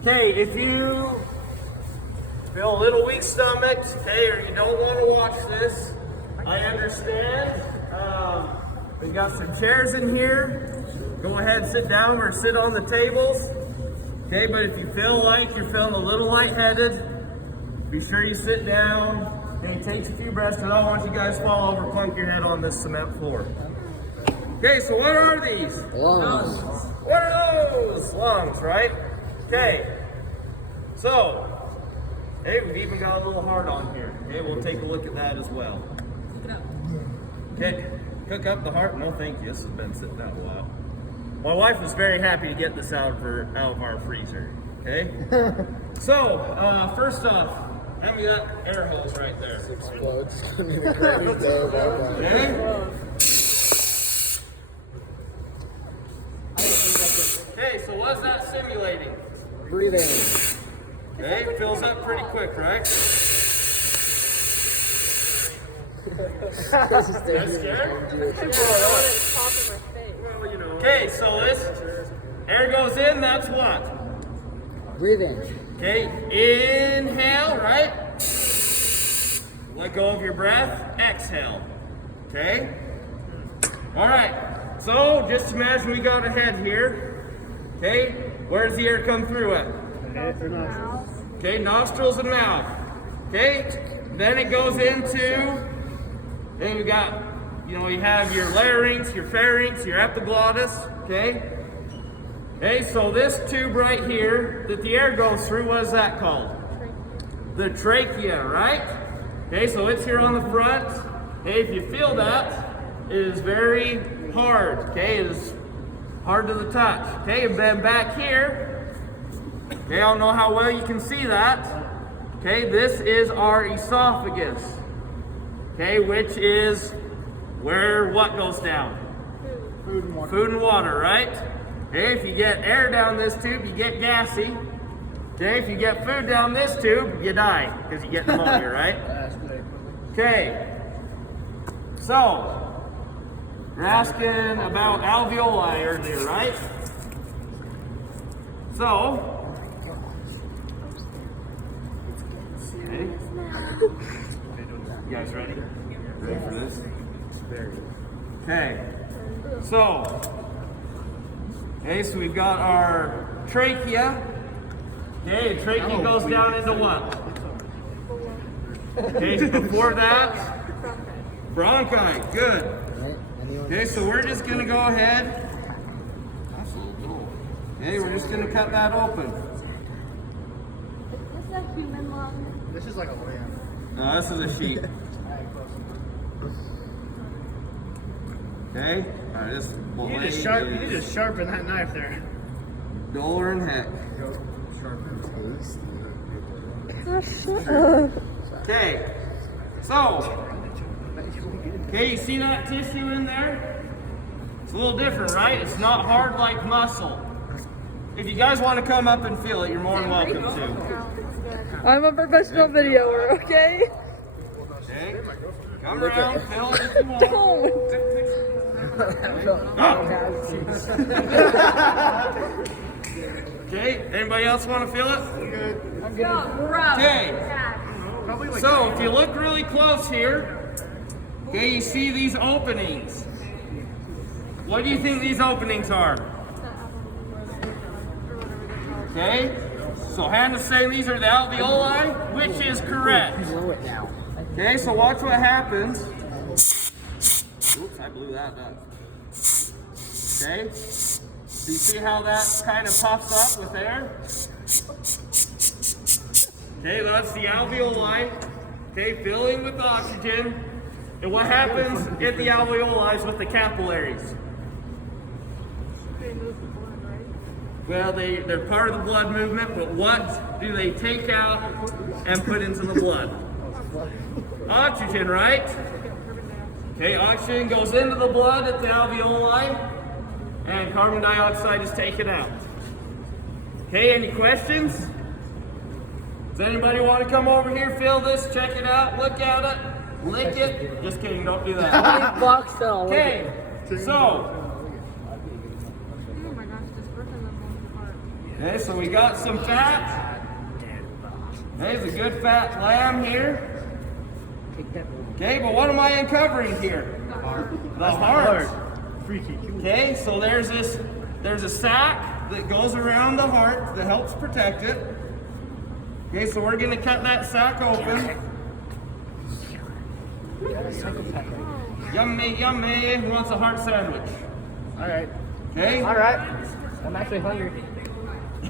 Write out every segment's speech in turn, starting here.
Okay, if you feel a little weak stomached, okay, or you don't want to watch this, I understand. We got some chairs in here. Go ahead, sit down or sit on the tables. Okay, but if you feel like you're feeling a little lightheaded, be sure you sit down. Okay, take a few breaths, because I don't want you guys to fall over, plunk your head on this cement floor. Okay, so what are these? Lungs. What are those? Lungs, right? Okay. So, hey, we've even got a little heart on here. Okay, we'll take a look at that as well. Okay, cook up the heart. No, thank you. This has been sitting out a while. My wife was very happy to get this out of our freezer. Okay. So, first off, and we got air holes right there. Explodes. Okay, so what's that simulating? Breathing. Okay, fills up pretty quick, right? That's scared? Okay, so this air goes in, that's what? Breathing. Okay, inhale, right? Let go of your breath, exhale. Okay? All right, so just imagine we got a head here. Okay, where does the air come through at? Okay, nostrils and mouth. Okay, then it goes into, then we got, you have your larynx, your pharynx, your epiglottis. Okay? Okay, so this tube right here that the air goes through, what is that called? The trachea, right? Okay, so it's here on the front. Okay, if you feel that, it is very hard. Okay, it is hard to the touch. Okay, and then back here, okay, I don't know how well you can see that. Okay, this is our esophagus. Okay, which is where what goes down? Food and water. Food and water, right? Okay, if you get air down this tube, you get gassy. Okay, if you get food down this tube, you die because you get pneumonia, right? Okay, so you're asking about alveoli earlier, right? So, okay. You guys ready? Ready for this? Okay, so we've got our trachea. Okay, the trachea goes down into what? Okay, before that, bronchi. Good. Okay, so we're just going to go ahead. That's a little dull. Okay, we're just going to cut that open. Is this a human lung? This is like a lamb. No, this is a sheep. Okay, all right, this You need to sharpen that knife there. duller than heck. Okay, so, okay, you see that tissue in there? It's a little different, right? It's not hard like muscle. If you guys want to come up and feel it, you're more than welcome to. I'm a professional videoer, okay? Okay, come around, feel it if you want. Okay, anybody else want to feel it? Okay, so if you look really close here, okay, you see these openings. What do you think these openings are? Okay, so Hannah's saying these are the alveoli, which is correct. Okay, so watch what happens. Oops, I blew that up. Okay, so you see how that kind of puffs up with air? Okay, that's the alveoli. Okay, filling with oxygen. And what happens at the alveoli is with the capillaries? Well, they're part of the blood movement, but what do they take out and put into the blood? Oxygen, right? Okay, oxygen goes into the blood at the alveoli, and carbon dioxide is taken out. Okay, any questions? Does anybody want to come over here, feel this, check it out, look at it, lick it? Just kidding, don't do that. Okay, so. Oh my gosh, this person is falling apart. Okay, so we got some fat. There's a good fat lamb here. Okay, but what am I uncovering here? The heart. Okay, so there's a sac that goes around the heart that helps protect it. Okay, so we're gonna cut that sac open. Yummy, yummy. Who wants a heart sandwich? All right. Okay. All right. I'm actually hungry.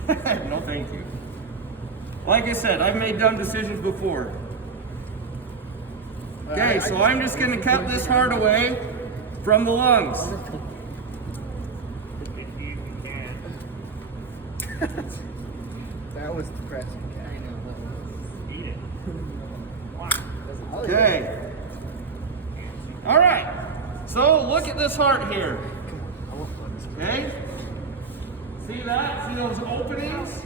No, thank you. Like I said, I've made dumb decisions before. Okay, so I'm just going to cut this heart away from the lungs. That was depressing. Okay. All right. So look at this heart here. Okay. See that? See those openings?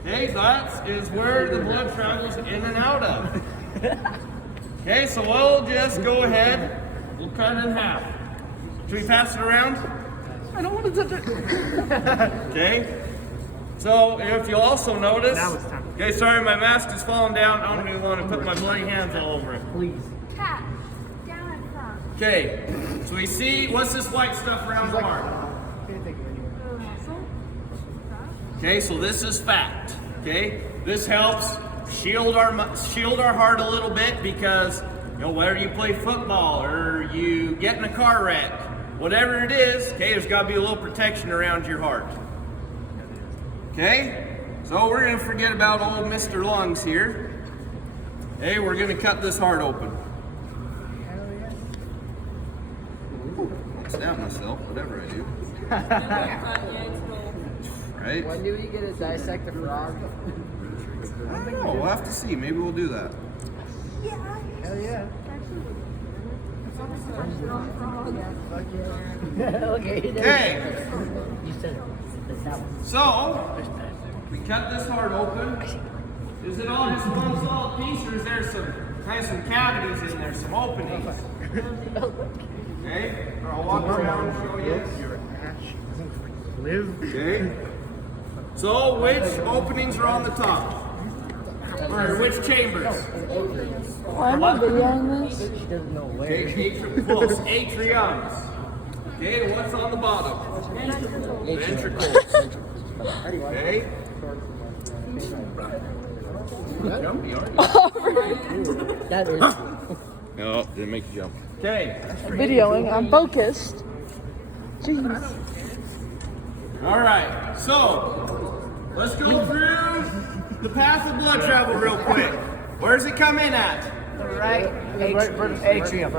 Okay, that is where the blood travels in and out of. Okay, so we'll just go ahead. We'll cut it in half. Should we pass it around? I don't want to touch it. Okay. So if you'll also notice. Now it's time. Okay, sorry, my mask is falling down. I don't even want to put my bloody hands all over it. Please. Cat. Down and front. Okay, so we see, what's this white stuff around the heart? Muscle. Okay, so this is fat. Okay, this helps shield our heart a little bit because, you know, whether you play football or you get in a car wreck, whatever it is, okay, there's got to be a little protection around your heart. Okay, so we're going to forget about old Mr. Lungs here. Hey, we're going to cut this heart open. Stab myself, whatever I do. Right? When do we get to dissect a frog? I don't know. We'll have to see. Maybe we'll do that. Hell yeah. Okay. Okay. You said it. So we cut this heart open. Is it all just one solid piece, or is there some cavities in there, some openings? Okay. I'll walk around and show you. Live. Okay. So which openings are on the top? Or which chambers? Why am I videoing this? She doesn't know where. Okay, close. Atriums. Okay, what's on the bottom? Ventricles. Okay. Jumpy, aren't you? That is. No, didn't make you jump. Okay. Videoing. I'm focused. Jeez. All right. So let's go through the path of blood travel real quick. Where does it come in at? Right. Atrium.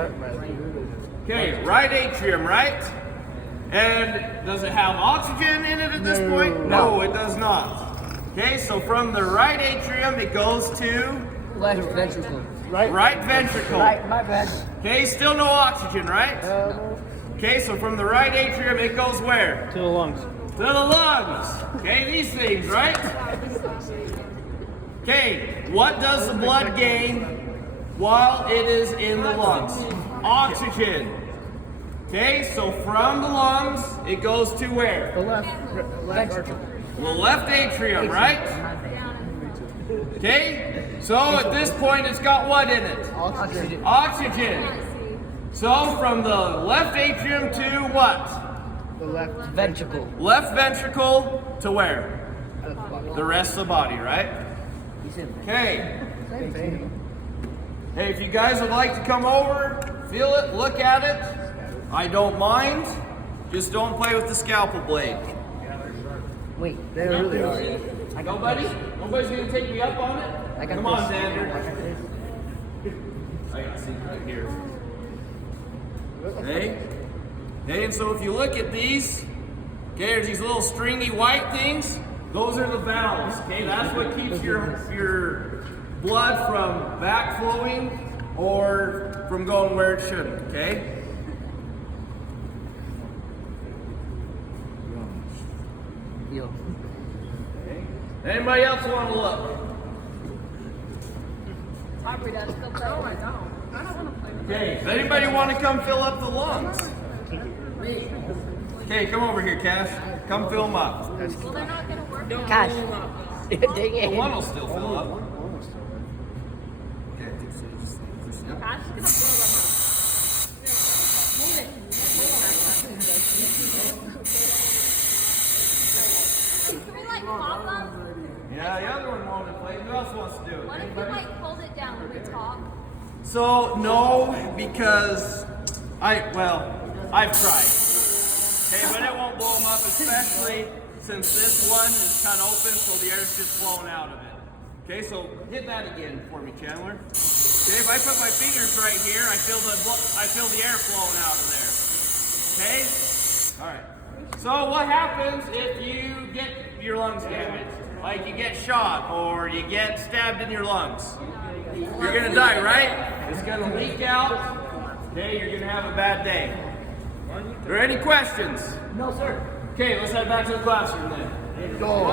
Okay, right atrium, right? And does it have oxygen in it at this point? No, it does not. Okay, so from the right atrium, it goes to Left ventricle. right ventricle. Right, my bad. Okay, still no oxygen, right? Okay, so from the right atrium, it goes where? To the lungs. To the lungs. Okay, these things, right? Okay, what does the blood gain while it is in the lungs? Oxygen. Okay, so from the lungs, it goes to where? The left ventricle. The left atrium, right? Okay, so at this point, it's got what in it? Oxygen. Oxygen. So from the left atrium to what? The left ventricle. Left ventricle to where? The rest of the body, right? Okay. Hey, if you guys would like to come over, feel it, look at it, I don't mind. Just don't play with the scalpel blade. Wait, they really are. Nobody? Nobody's gonna take me up on it? Come on, Xander. I got a secret right here. Okay? Okay, and so if you look at these, okay, there's these little stringy white things. Those are the valves, okay? That's what keeps your blood from backflowing or from going where it shouldn't, okay? Anybody else want to look? Okay, does anybody want to come fill up the lungs? Okay, come over here, Cash. Come fill them up. Well, they're not gonna Gosh. Dang The it. one will still fill up. Almost over. Okay, I think so. Just yep. Gosh, it's gonna blow them up. Move it. Can we like pop them? Yeah, the other one won't inflate. Who else wants to do it? What if you like hold it down when we talk? So no, because I've tried. Okay, but it won't blow them up, especially since this one is cut open, so the air's just flowing out of it. Okay, so hit that again for me, Chandler. Okay, if I put my fingers right here, I feel the air flowing out of there. Okay, all right. So what happens if you get your lungs damaged? Like you get shot or you get stabbed in your lungs? You're gonna die, right? It's gonna leak out. Okay, you're gonna have a bad day. Are there any questions? No, sir. Okay, let's head back to the classroom then. Go.